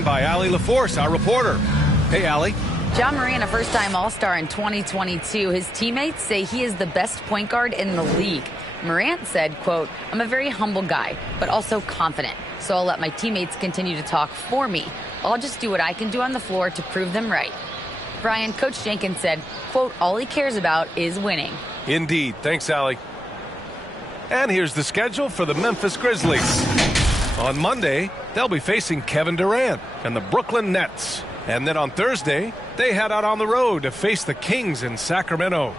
joined by Allie LaForce, our reporter. Hey, Allie. Ja Morant, a first-time All-Star in 2022. His teammates say he is the best point guard in the league. Morant said, quote, "I'm a very humble guy, but also confident. So I'll let my teammates continue to talk for me. I'll just do what I can do on the floor to prove them right." Brian, Coach Jenkins said, quote, "All he cares about is winning." Indeed. Thanks, Allie. And here's the schedule for the Memphis Grizzlies. On Monday, they'll be facing Kevin Durant and the Brooklyn Nets. And then on Thursday, they head out on the road to face the Kings in Sacramento.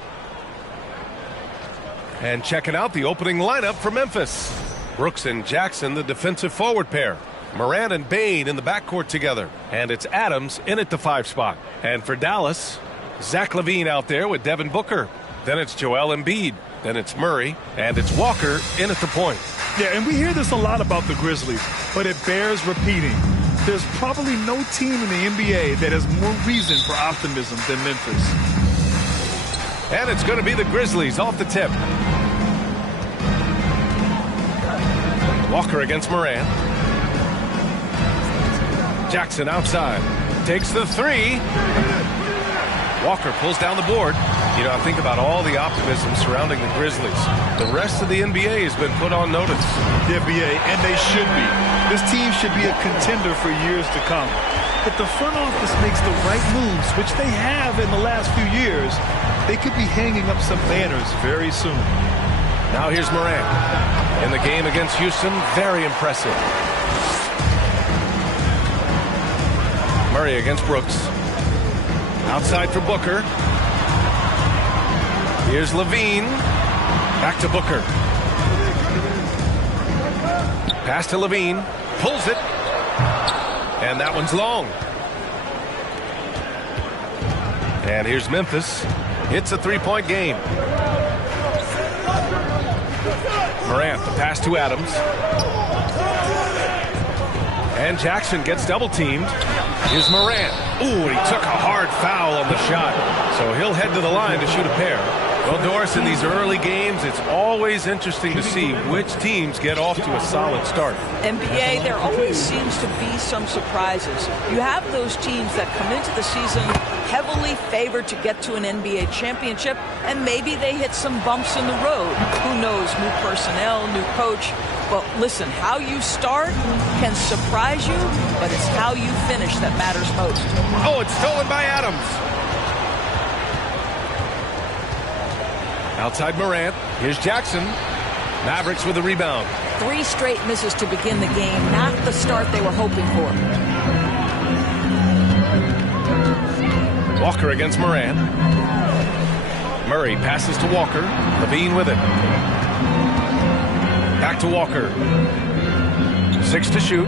And checking out the opening lineup for Memphis. Brooks and Jackson, the defensive forward pair. Morant and Bane in the backcourt together. And it's Adams in at the 5 spot. And for Dallas, Zach LaVine out there with Devin Booker. Then it's Joel Embiid. Then it's Murray. And it's Walker in at the point. Yeah, and we hear this a lot about the Grizzlies, but it bears repeating. There's probably no team in the NBA that has more reason for optimism than Memphis. And it's going to be the Grizzlies off the tip. Walker against Morant. Jackson outside. Takes the 3. Walker pulls down the board. You know, I think about all the optimism surrounding the Grizzlies. The rest of the NBA has been put on notice. The NBA, and they should be. This team should be a contender for years to come. If the front office makes the right moves, which they have in the last few years, they could be hanging up some banners very soon. Now here's Morant. In the game against Houston, very impressive. Murray against Brooks. Outside for Booker. Here's LaVine. Back to Booker. Pass to LaVine. Pulls it. And that one's long. And here's Memphis. It's a 3-point game. Morant, the pass to Adams. And Jackson gets double-teamed. Here's Morant. Ooh, he took a hard foul on the shot. So he'll head to the line to shoot a pair. Well, Doris, in these early games, it's always interesting to see which teams get off to a solid start. NBA, there always seems to be some surprises. You have those teams that come into the season heavily favored to get to an NBA championship, and maybe they hit some bumps in the road. Who knows? New personnel, new coach. But listen, how you start can surprise you, but it's how you finish that matters most. Oh, it's stolen by Adams. Outside Morant. Here's Jackson. Mavericks with the rebound. 3 straight misses to begin the game. Not the start they were hoping for. Walker against Morant. Murray passes to Walker. LaVine with it. Back to Walker. 6 to shoot.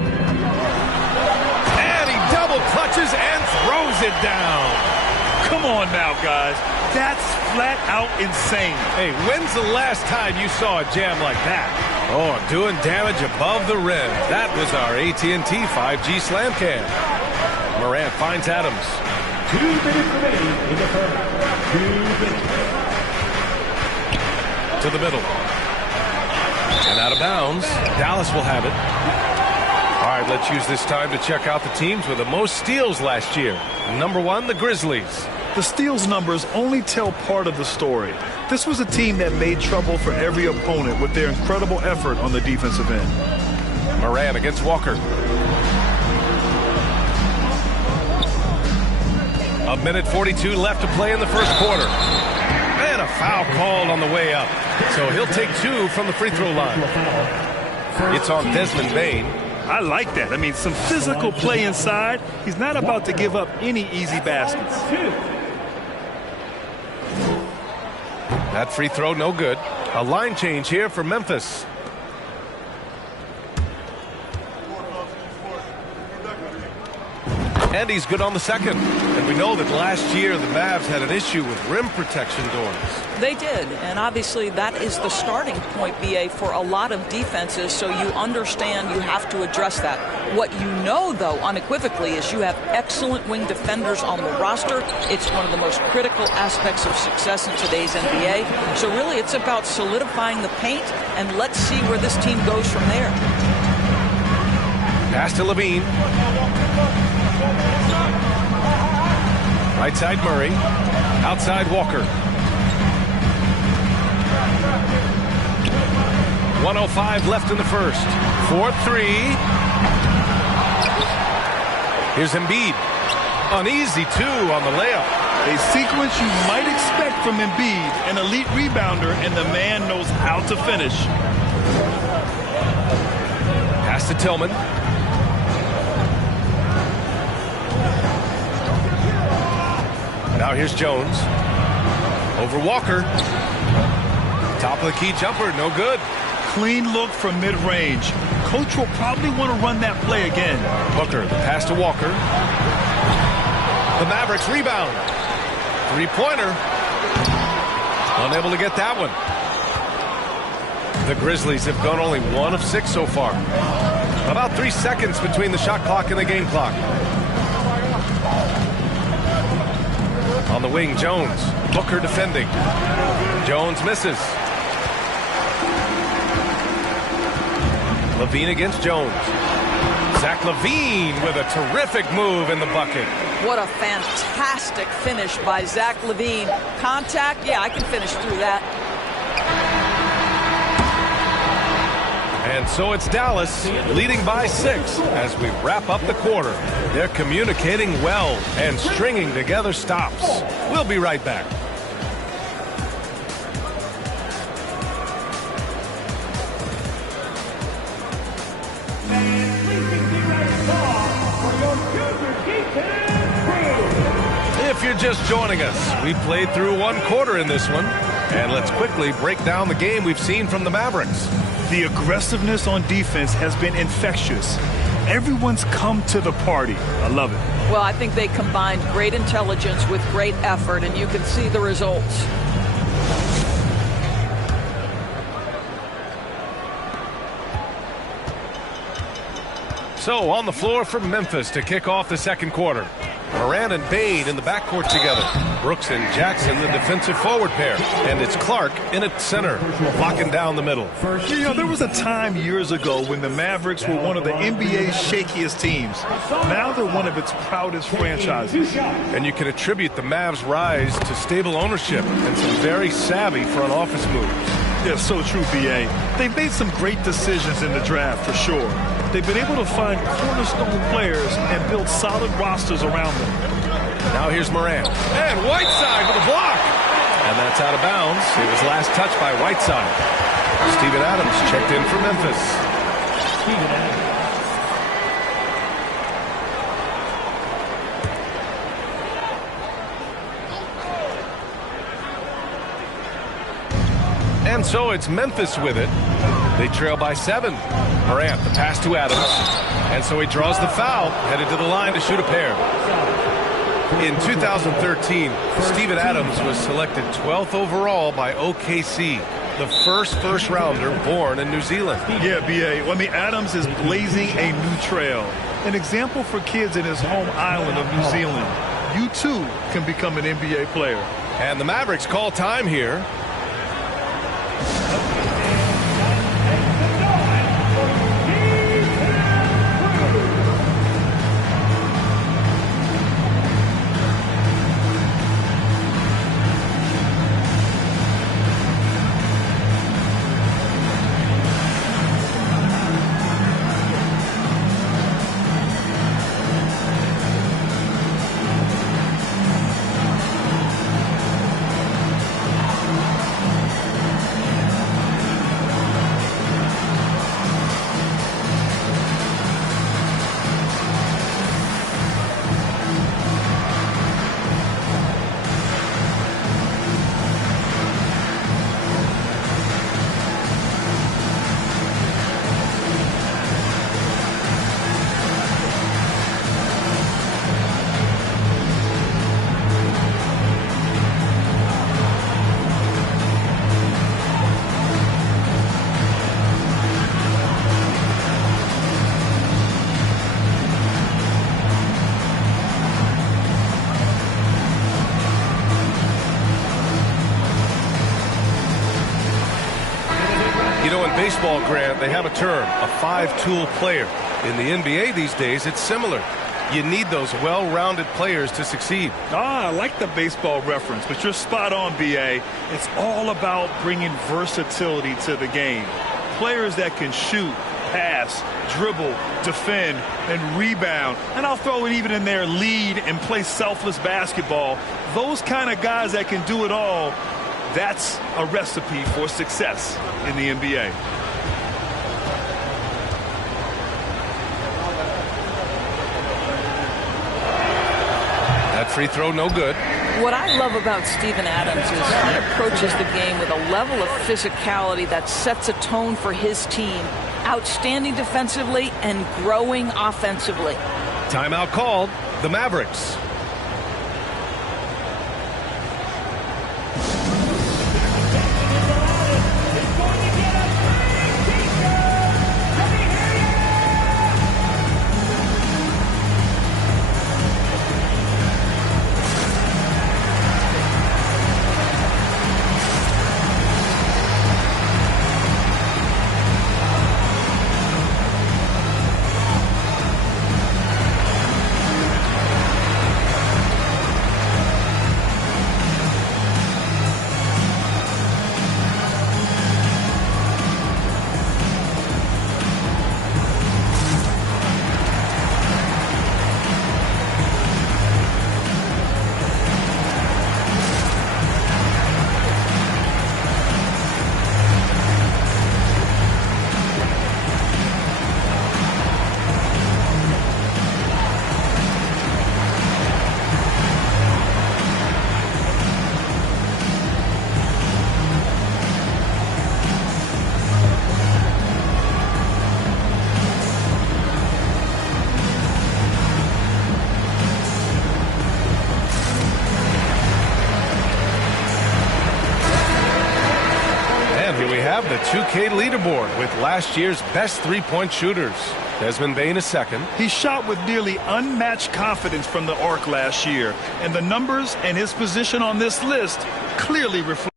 And he double clutches and throws it down. Come on now, guys. That's flat out insane. Hey, when's the last time you saw a jam like that? Oh, doing damage above the rim. That was our AT&T 5G slam cam. Morant finds Adams. 2 minutes remaining in the first. 2 minutes. To the middle. And out of bounds. Dallas will have it. All right, let's use this time to check out the teams with the most steals last year. Number 1, the Grizzlies. The steals numbers only tell part of the story. This was a team that made trouble for every opponent with their incredible effort on the defensive end. Morant against Walker. A minute 42 left to play in the first quarter. And a foul called on the way up. So he'll take 2 from the free throw line. It's on Desmond Bane. I like that. I mean, some physical play inside. He's not about to give up any easy baskets. That free throw no good. A line change here for Memphis. And he's good on the second. And we know that last year the Mavs had an issue with rim protection, Doris. They did, and obviously that is the starting point, BA, for a lot of defenses, so you understand you have to address that. What you know, though, unequivocally, is you have excellent wing defenders on the roster. It's one of the most critical aspects of success in today's NBA. So really it's about solidifying the paint, and let's see where this team goes from there. Pass to LaVine. Right side Murray. Outside Walker. 1:05 left in the first. 4-3. Here's Embiid. Uneasy, too, on the layup. A sequence you might expect from Embiid, an elite rebounder, and the man knows how to finish. Pass to Tillman. Now here's Jones. Over Walker. Top of the key jumper, no good. Clean look from mid-range. Coach will probably want to run that play again. Booker, the pass to Walker. The Mavericks rebound. Three-pointer. Unable to get that one. The Grizzlies have gone only 1 of 6 so far. About 3 seconds between the shot clock and the game clock. On the wing, Jones. Booker defending. Jones misses. LaVine against Jones. Zach LaVine with a terrific move in the bucket. What a fantastic finish by Zach LaVine. Contact, yeah, I can finish through that. And so it's Dallas leading by 6 as we wrap up the quarter. They're communicating well and stringing together stops. We'll be right back. If you're just joining us, we played through 1 quarter in this one. And let's quickly break down the game we've seen from the Mavericks. The aggressiveness on defense has been infectious. Everyone's come to the party. I love it. Well, I think they combined great intelligence with great effort, and you can see the results. So on the floor for Memphis to kick off the second quarter. Morant and Bane in the backcourt together. Brooks and Jackson, the defensive forward pair. And it's Clark in at center, locking down the middle. You know, there was a time years ago when the Mavericks were one of the NBA's shakiest teams. Now they're one of its proudest franchises. And you can attribute the Mavs' rise to stable ownership and some very savvy front office moves. Yeah, so true, B.A. They've made some great decisions in the draft, for sure. They've been able to find cornerstone players and build solid rosters around them. Now here's Morant. And Whiteside with a block. And that's out of bounds. It was last touched by Whiteside. Steven Adams checked in for Memphis. Steven Adams. And so it's Memphis with it. They trail by 7. Morant, the pass to Adams. And so he draws the foul, headed to the line to shoot a pair. In 2013, Steven Adams was selected 12th overall by OKC, the first rounder born in New Zealand. Yeah, B.A. I mean, Adams is blazing a new trail. An example for kids in his home island of New Zealand. You, too, can become an NBA player. And the Mavericks call time here. Baseball, Grant, they have a term, a 5-tool player. In the NBA these days, it's similar. You need those well-rounded players to succeed. I like the baseball reference, but you're spot on, B.A. It's all about bringing versatility to the game. Players that can shoot, pass, dribble, defend, and rebound. And I'll throw it even in there, lead and play selfless basketball. Those kind of guys that can do it all, that's a recipe for success in the NBA. That free throw, no good. What I love about Steven Adams is he approaches the game with a level of physicality that sets a tone for his team. Outstanding defensively and growing offensively. Timeout called. The Mavericks. Have the 2K leaderboard with last year's best three-point shooters. Desmond Bane is second. He shot with nearly unmatched confidence from the arc last year, and the numbers and his position on this list clearly reflect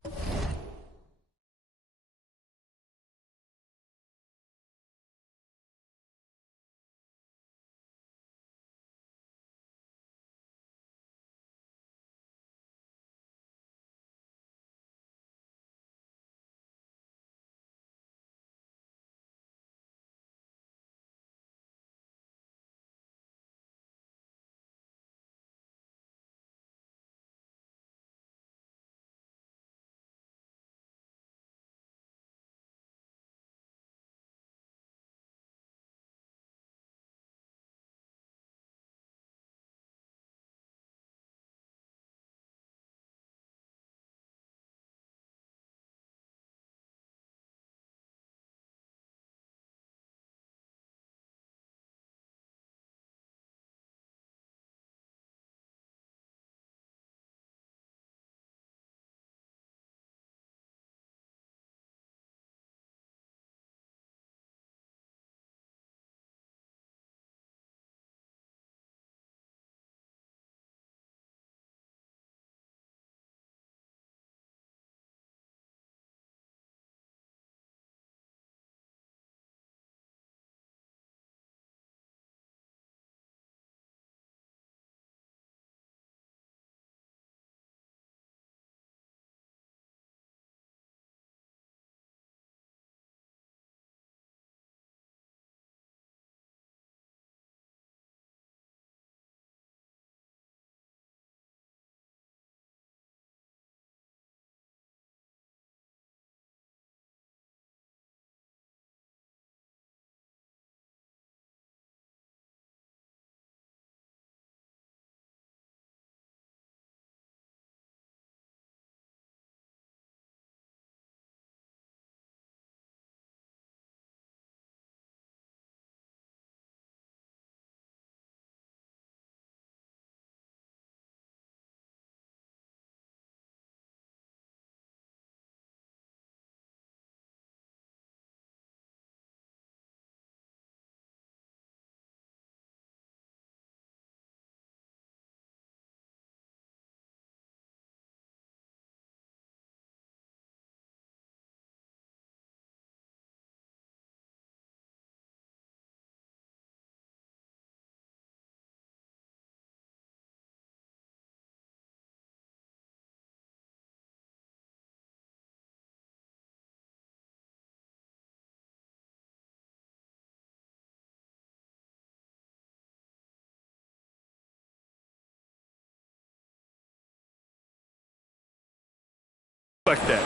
Like that.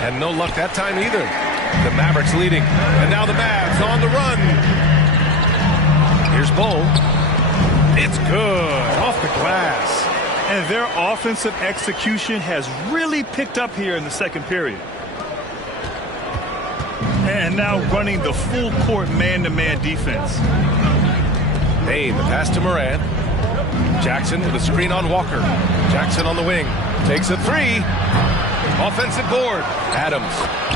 And no luck that time either. The Mavericks leading. And now the Mavs on the run. Here's Bull. It's good. Off the glass. And their offensive execution has really picked up here in the second period. And now running the full court man-to-man defense. Bain, the pass to Morant. Jackson with a screen on Walker. Jackson on the wing. Takes a three. Offensive board. Adams.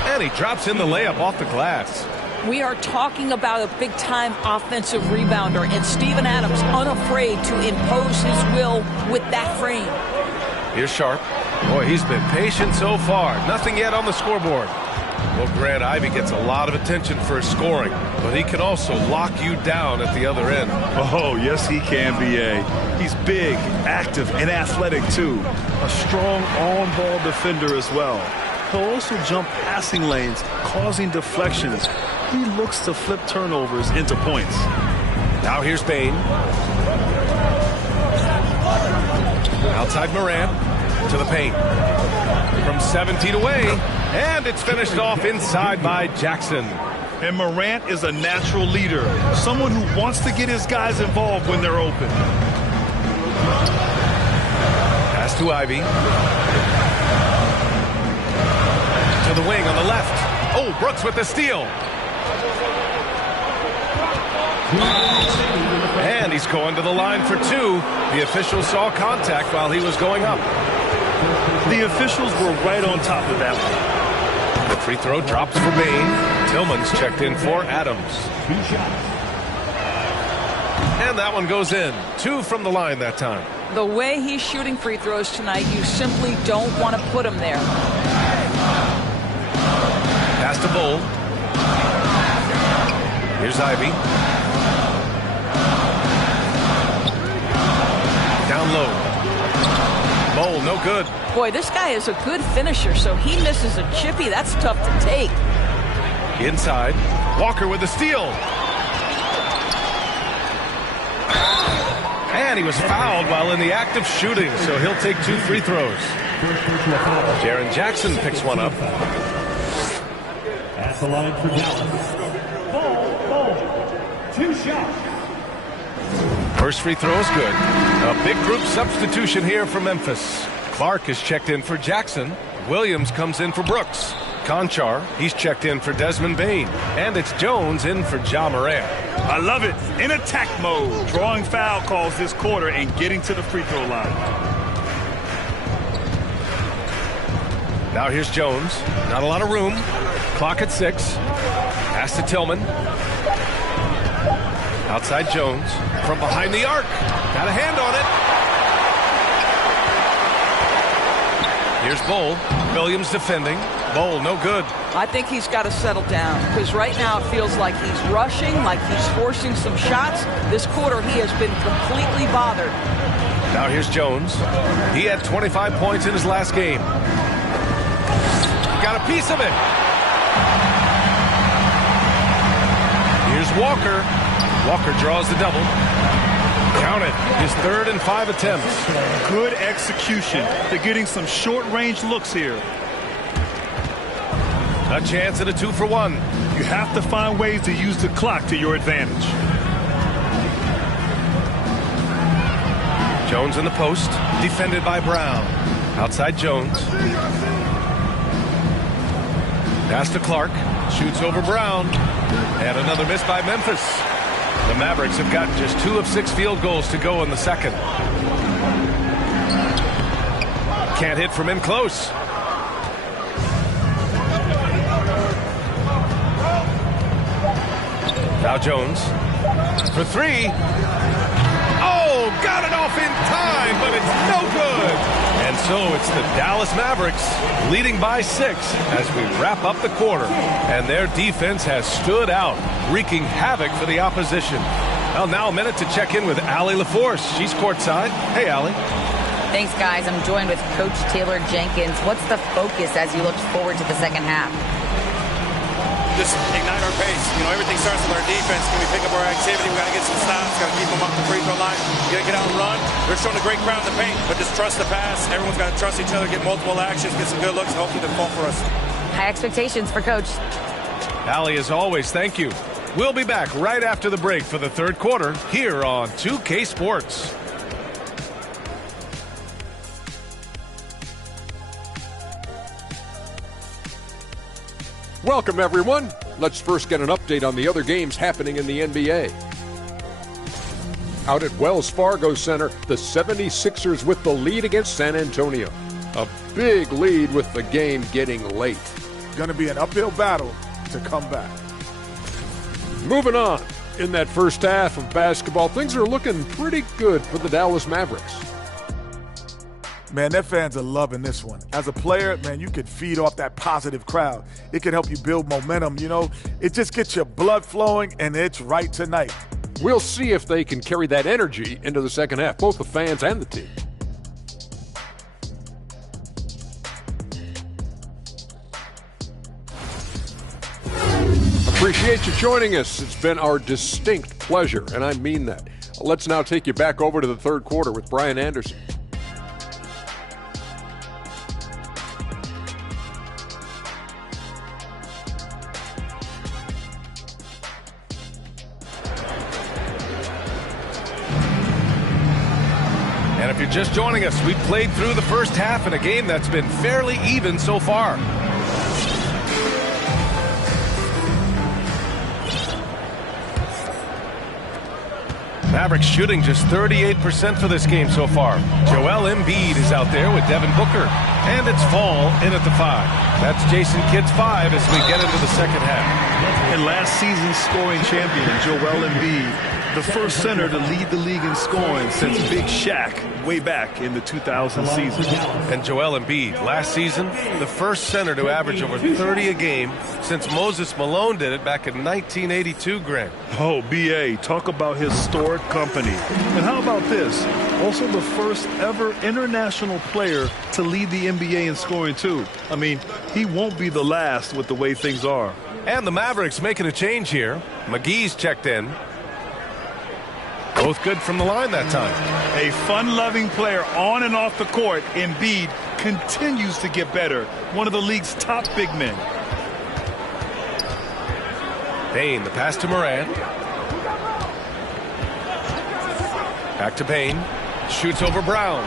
And he drops in the layup off the glass. We are talking about a big-time offensive rebounder, and Steven Adams unafraid to impose his will with that frame. Here's Sharp. Boy, he's been patient so far. Nothing yet on the scoreboard. Well, Grant, Ivy gets a lot of attention for his scoring, but he can also lock you down at the other end. Oh, yes, he can, B.A. He's big, active, and athletic, too. A strong on-ball defender as well. He'll also jump passing lanes, causing deflections. He looks to flip turnovers into points. Now here's Bain. Outside Morant to the paint. From 7 feet away, and it's finished off inside by Jackson. And Morant is a natural leader, someone who wants to get his guys involved when they're open. Pass to Ivy. To the wing on the left. Oh, Brooks with the steal. And he's going to the line for two. The official saw contact while he was going up. The officials were right on top of that one. The free throw drops for Bain. Tillman's checked in for Adams. And that one goes in. 2 from the line that time. The way he's shooting free throws tonight, you simply don't want to put him there. Pass to Bull. Here's Ivy. Down low. Bull, no good. Boy, this guy is a good finisher, so he misses a chippy. That's tough to take. Inside. Walker with the steal. And he was fouled while in the act of shooting, so he'll take 2 free throws. Jaren Jackson picks one up. At the line for Dallas. Ball. 2 shots. First free throw is good. A big group substitution here for Memphis. Clark is checked in for Jackson. Williams comes in for Brooks. Conchar, he's checked in for Desmond Bain. And it's Jones in for Ja Morant. I love it. In attack mode. Drawing foul calls this quarter and getting to the free throw line. Now here's Jones. Not a lot of room. Clock at 6. Pass to Tillman. Outside Jones. From behind the arc. Got a hand on it. Here's Bull. Williams defending. Bull, no good. I think he's got to settle down because right now it feels like he's rushing, like he's forcing some shots. This quarter he has been completely bothered. Now here's Jones. He had 25 points in his last game. Got a piece of it. Here's Walker. Walker draws the double. Count it. His 3rd and 5 attempts. Good execution. They're getting some short-range looks here. A chance at a 2 for 1. You have to find ways to use the clock to your advantage. Jones in the post. Defended by Brown. Outside Jones. Pass to Clark. Shoots over Brown. And another miss by Memphis. The Mavericks have gotten just 2 of 6 field goals to go in the second. Can't hit from in close. Now Jones for 3. Oh, got it off in time, but it's no good. And so it's the Dallas Mavericks leading by 6 as we wrap up the quarter. And their defense has stood out, wreaking havoc for the opposition. Well, now a minute to check in with Allie LaForce. She's courtside. Hey, Allie. Thanks, guys. I'm joined with Coach Taylor Jenkins. What's the focus as you look forward to the second half? Just ignite our pace. You know, everything starts with our defense. Can we pick up our activity? We got to get some stops. Got to keep them off the free throw line. You got to get out and run. They're showing a great crowd in the paint, but just trust the pass. Everyone's got to trust each other, get multiple actions, get some good looks, and hopefully they fall for us. High expectations for Coach. Allie, as always, thank you. We'll be back right after the break for the third quarter here on 2K Sports. Welcome, everyone. Let's first get an update on the other games happening in the NBA. Out at Wells Fargo Center, the 76ers with the lead against San Antonio. A big lead with the game getting late. Going to be an uphill battle to come back. Moving on. In that first half of basketball, things are looking pretty good for the Dallas Mavericks. Man, their fans are loving this one. As a player, man, you could feed off that positive crowd. It can help you build momentum, you know. It just gets your blood flowing, and it's right tonight. We'll see if they can carry that energy into the second half, both the fans and the team. Appreciate you joining us. It's been our distinct pleasure, and I mean that. Let's now take you back over to the third quarter with Brian Anderson. And if you're just joining us, we've played through the first half in a game that's been fairly even so far. Mavericks shooting just 38% for this game so far. Joel Embiid is out there with Devin Booker. And it's Fall in at the 5. That's Jason Kidd's 5 as we get into the second half. And last season's scoring champion, Joel Embiid, the first center to lead the league in scoring since Big Shaq way back in the 2000 season. And Joel Embiid, last season, the first center to average over 30 a game since Moses Malone did it back in 1982, Grant. Oh, B.A., talk about historic company. And how about this? Also the first ever international player to lead the NBA in scoring, too. I mean, he won't be the last with the way things are. And the Mavericks making a change here. McGee's checked in. Both good from the line that time. A fun-loving player on and off the court, Embiid continues to get better. One of the league's top big men. Payne, the pass to Morant. Back to Payne. Shoots over Brown.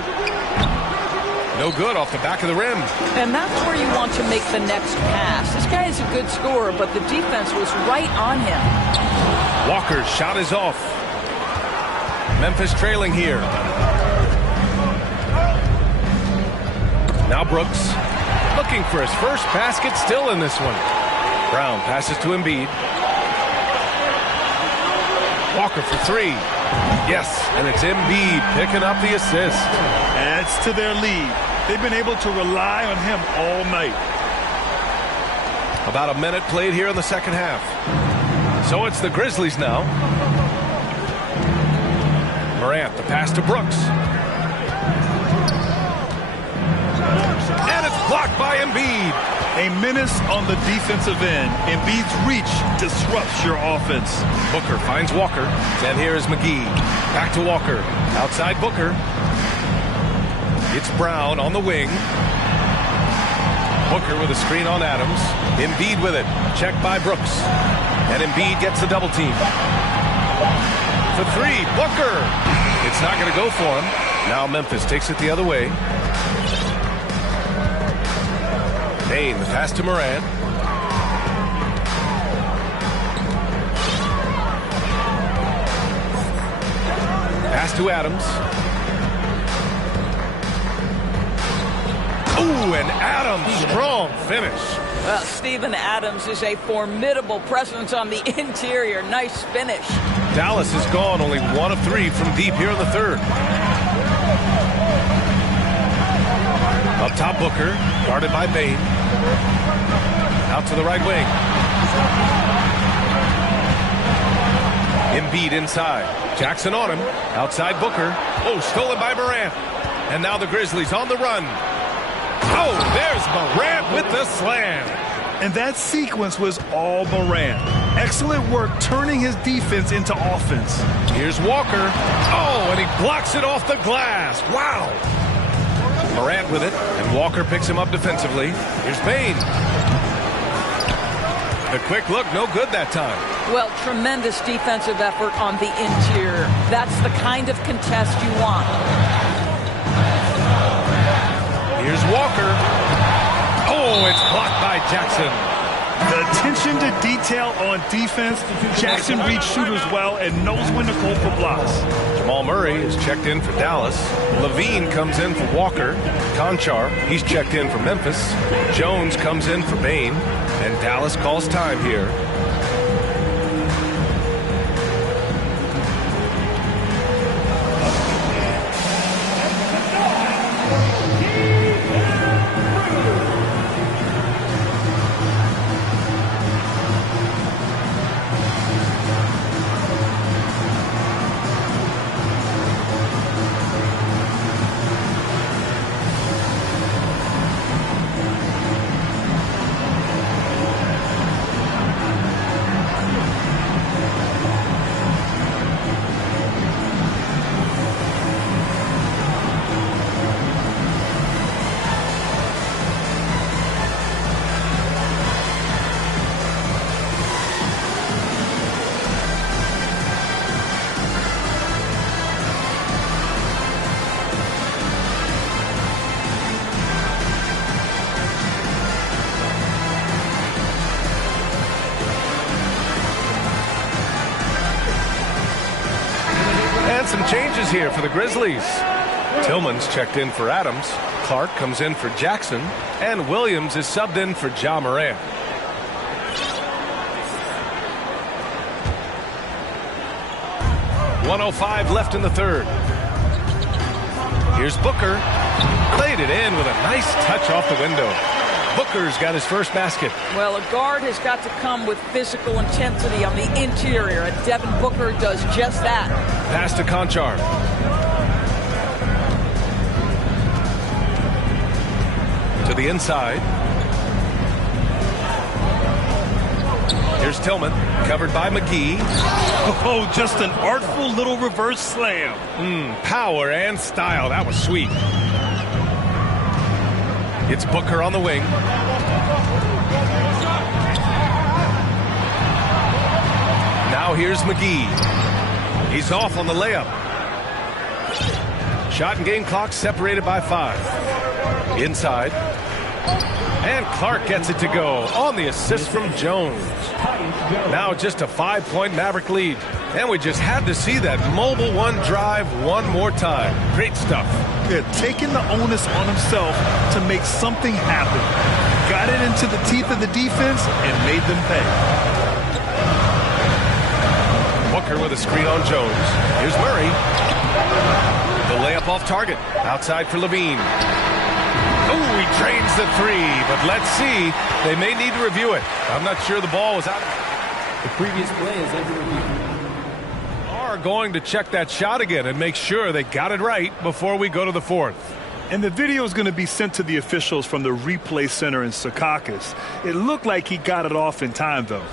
No good off the back of the rim. And that's where you want to make the next pass. This guy is a good scorer, but the defense was right on him. Walker's shot is off. Memphis trailing here. Now Brooks looking for his first basket, still in this one. Brown passes to Embiid. Walker for 3. Yes, and it's Embiid picking up the assist. Adds to their lead. They've been able to rely on him all night. About a minute played here in the second half. So it's the Grizzlies now. Morant, the pass to Brooks. And it's blocked by Embiid. A menace on the defensive end. Embiid's reach disrupts your offense. Booker finds Walker. And here is McGee. Back to Walker. Outside Booker. It's Brown on the wing. Booker with a screen on Adams. Embiid with it. Checked by Brooks. And Embiid gets the double team. For 3, Booker. It's not going to go for him. Now Memphis takes it the other way. Payne, the pass to Morant. Pass to Adams. Ooh, and Adams, strong finish. Well, Steven Adams is a formidable presence on the interior. Nice finish. Dallas has gone only 1 of 3 from deep here in the third. Up top, Booker, guarded by Payne. Out to the right wing. beat inside. Jackson on him. Outside Booker. Oh, stolen by Morant. And now the Grizzlies on the run. Oh, there's Morant with the slam. And that sequence was all Morant. Excellent work turning his defense into offense. Here's Walker. Oh, and he blocks it off the glass. Wow. Morant with it, and Walker picks him up defensively. Here's Bane. The quick look, no good that time. Well, tremendous defensive effort on the interior. That's the kind of contest you want. Here's Walker. Oh, it's blocked by Jackson. The attention to detail on defense. Jackson reads shooters well and knows when to call for blocks. Jamal Murray is checked in for Dallas. Levine comes in for Walker. Conchar, he's checked in for Memphis. Jones comes in for Bane. And Dallas calls time here. Some changes here for the Grizzlies. Tillman's checked in for Adams. Clark comes in for Jackson. And Williams is subbed in for Ja Morant. .105 left in the third. Here's Booker. Played it in with a nice touch off the window. Booker's got his first basket. Well, a guard has got to come with physical intensity on the interior, and Devin Booker does just that. Pass to Conchar. To the inside. Here's Tillman, covered by McGee. Oh, just an artful little reverse slam. Power and style. That was sweet. It's Booker on the wing. Now here's McGee. He's off on the layup. Shot and game clock separated by 5. Inside. And Clark gets it to go on the assist from Jones. Now just a 5-point Maverick lead. And we just had to see that mobile one drive one more time. Great stuff. Yeah, taking the onus on himself to make something happen. Got it into the teeth of the defense and made them pay. Booker with a screen on Jones. Here's Murray. The layup off target. Outside for Levine. Oh, he drains the three, but let's see. They may need to review it. I'm not sure the ball was out. The previous play is under review. Are going to check that shot again and make sure they got it right before we go to the fourth. And the video is going to be sent to the officials from the replay center in Secaucus. It looked like he got it off in time, though.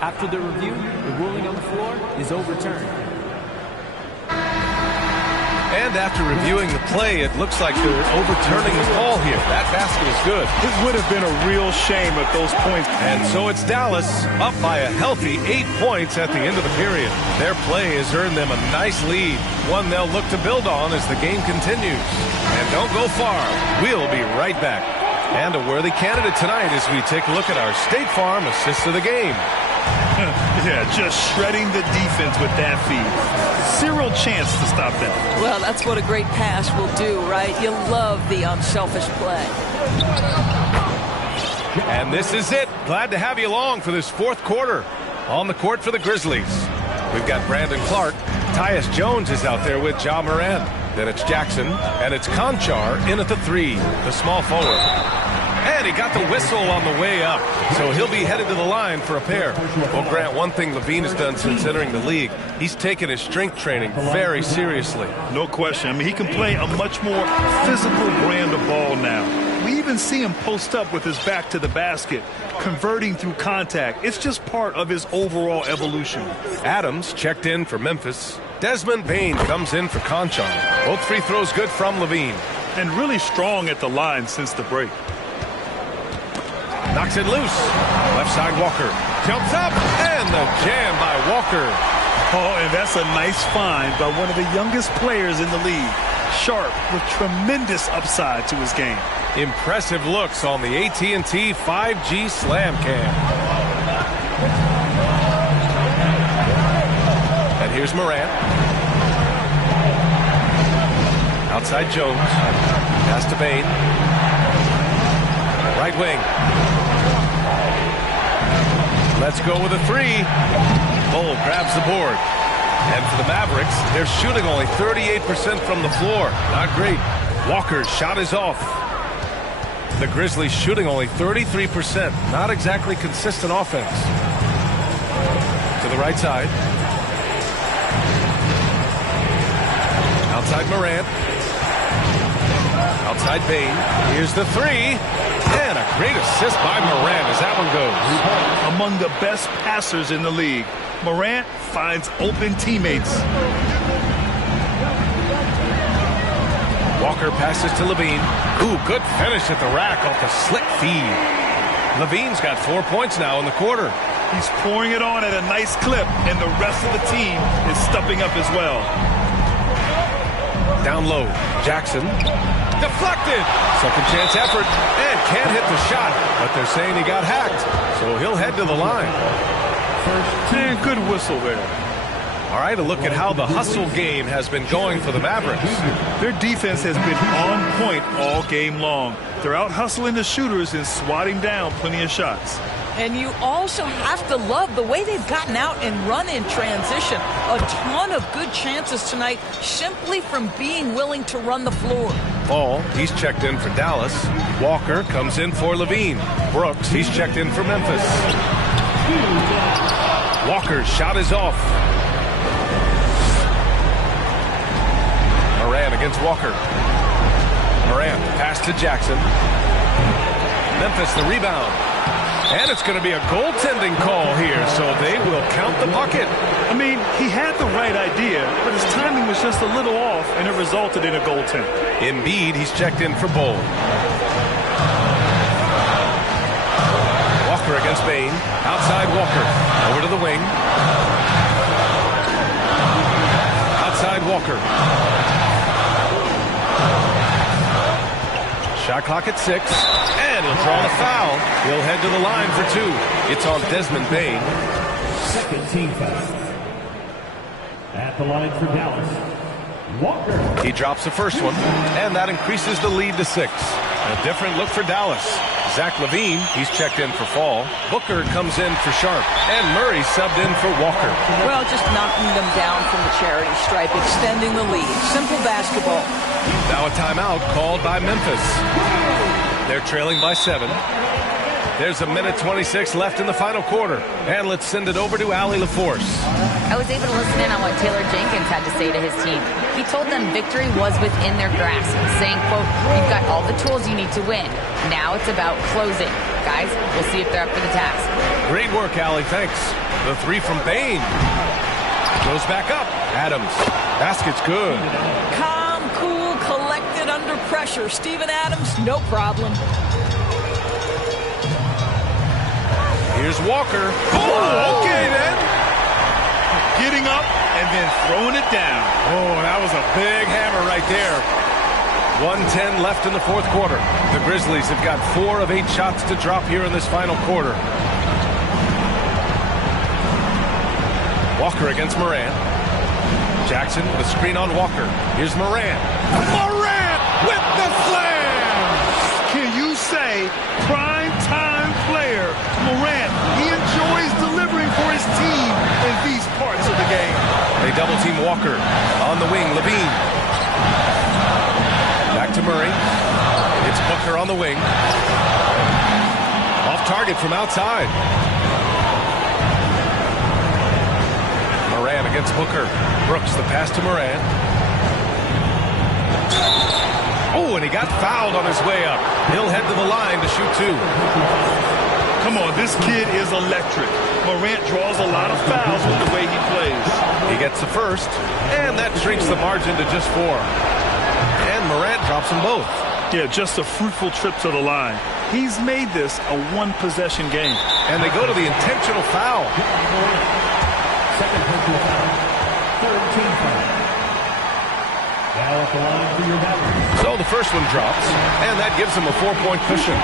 After the review, the ruling on the floor is overturned. And after reviewing the play, it looks like they're overturning the call here. That basket is good. It would have been a real shame if those points... And so it's Dallas up by a healthy 8 points at the end of the period. Their play has earned them a nice lead, one they'll look to build on as the game continues. And don't go far. We'll be right back. And a worthy candidate tonight as we take a look at our State Farm assist of the game. Yeah, just shredding the defense with that feed. Zero chance to stop that. Well, that's what a great pass will do, right? You love the unselfish play. And this is it. Glad to have you along for this fourth quarter. On the court for the Grizzlies, we've got Brandon Clark. Tyus Jones is out there with Ja Morant. Then it's Jackson, and it's Conchar in at the 3, the small forward. And he got the whistle on the way up, so he'll be headed to the line for a pair. Well, Grant, one thing Levine has done since entering the league, he's taken his strength training very seriously. No question. I mean, he can play a much more physical brand of ball now. We even see him post up with his back to the basket, converting through contact. It's just part of his overall evolution. Adams checked in for Memphis. Desmond Bain comes in for Conchar. Both free throws good from Levine. And really strong at the line since the break. Knocks it loose. Left side Walker. Jumps up, and the jam by Walker. Oh, and that's a nice find by one of the youngest players in the league. Sharp with tremendous upside to his game. Impressive looks on the AT&T 5G Slam Cam. And here's Morant. Outside Jones. Pass to Bain. Right wing. Let's go with a 3. Bull grabs the board. And for the Mavericks, they're shooting only 38% from the floor. Not great. Walker's shot is off. The Grizzlies shooting only 33%. Not exactly consistent offense. To the right side. Outside Morant. Outside Bain. Here's the 3. And a great assist by Morant as that one goes. Among the best passers in the league, Morant finds open teammates. Walker passes to Levine. Ooh, good finish at the rack off the slick feed. Levine's got 4 points now in the quarter. He's pouring it on at a nice clip, and the rest of the team is stepping up as well. Down low, Jackson. Deflected. Second chance effort, and can't hit the shot, but they're saying he got hacked, so he'll head to the line. And good whistle there. All right, a look at how the hustle game has been going for the Mavericks. Their defense has been on point all game long. They're out hustling the shooters and swatting down plenty of shots. And you also have to love the way they've gotten out and run in transition. A ton of good chances tonight simply from being willing to run the floor. Ball, he's checked in for Dallas. Walker comes in for Levine. Brooks, he's checked in for Memphis. Walker's shot is off. Morant against Walker. Morant, pass to Jackson. Memphis the rebound. And it's going to be a goaltending call here, so they will count the bucket. I mean, he had the right idea, but his timing was just a little off, and it resulted in a goaltend. Embiid, he's checked in for Bull. Walker against Bain. Outside Walker. Over to the wing. Outside Walker. Shot clock at 6. And he'll draw the foul. He'll head to the line for 2. It's on Desmond Bain. Second team foul. At the line for Dallas, Walker. He drops the first one, and that increases the lead to 6. A different look for Dallas. Zach LaVine, he's checked in for Fall. Booker comes in for Sharp, and Murray subbed in for Walker. Well, just knocking them down from the charity stripe, extending the lead. Simple basketball. Now a timeout called by Memphis. They're trailing by 7. There's a minute 26 left in the final quarter. And let's send it over to Allie LaForce. I was able to listen in on what Taylor Jenkins had to say to his team. He told them victory was within their grasp, saying, quote, "You've got all the tools you need to win. Now it's about closing. Guys, we'll see if they're up for the task." Great work, Allie. Thanks. The 3 from Bain. Goes back up. Adams. Basket's good. Calm, cool, collected under pressure. Steven Adams, no problem. Here's Walker. Oh, okay then. Getting up and then throwing it down. Oh, that was a big hammer right there. 1:10 left in the fourth quarter. The Grizzlies have got 4 of 8 shots to drop here in this final quarter. Walker against Morant. Jackson with a screen on Walker. Here's Morant. Morant with the slam! Can you say prime time player Morant? He enjoys delivering for his team in these parts of the game. They double team Walker. On the wing, Levine. Back to Murray. It's Booker on the wing. Off target from outside. Moran against Booker. Brooks, the pass to Moran. Oh, and he got fouled on his way up. He'll head to the line to shoot 2. Come on, this kid is electric. Morant draws a lot of fouls with the way he plays. He gets the first, and that shrinks the margin to just 4. And Morant drops them both. Yeah, just a fruitful trip to the line. He's made this a one-possession game. And they go to the intentional foul. Second personal foul. Third team foul. Now at the line for your battle. So the first one drops, and that gives him a 4-point cushion.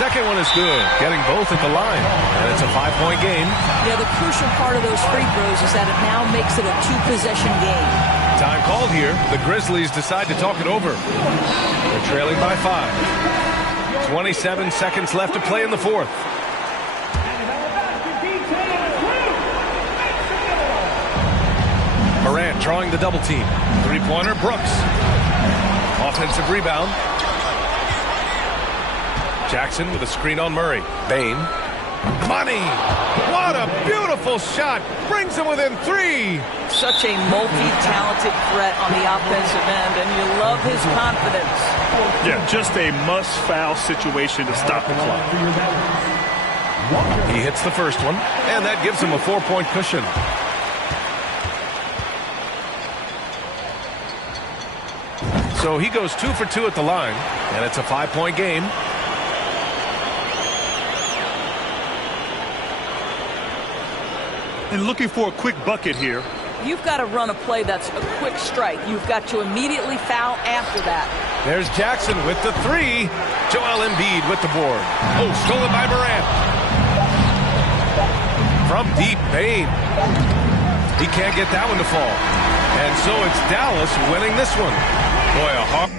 Second one is good, getting both at the line, and it's a 5-point game. Yeah, the crucial part of those free throws is that it now makes it a 2-possession game. Time called here. The Grizzlies decide to talk it over. They're trailing by 5. 27 seconds left to play in the fourth. Morant drawing the double team. Three-pointer, Brooks. Offensive rebound. Jackson with a screen on Murray. Bane. Money! What a beautiful shot! Brings him within 3. Such a multi-talented threat on the offensive end, and you love his confidence. Yeah, just a must-foul situation to stop the clock. He hits the first one, and that gives him a 4-point cushion. So he goes 2 for 2 at the line, and it's a 5-point game. And looking for a quick bucket here. You've got to run a play that's a quick strike. You've got to immediately foul after that. There's Jackson with the 3. Joel Embiid with the board. Oh, stolen by Morant. From deep, Bane. He can't get that one to fall. And so it's Dallas winning this one. Boy, a hard...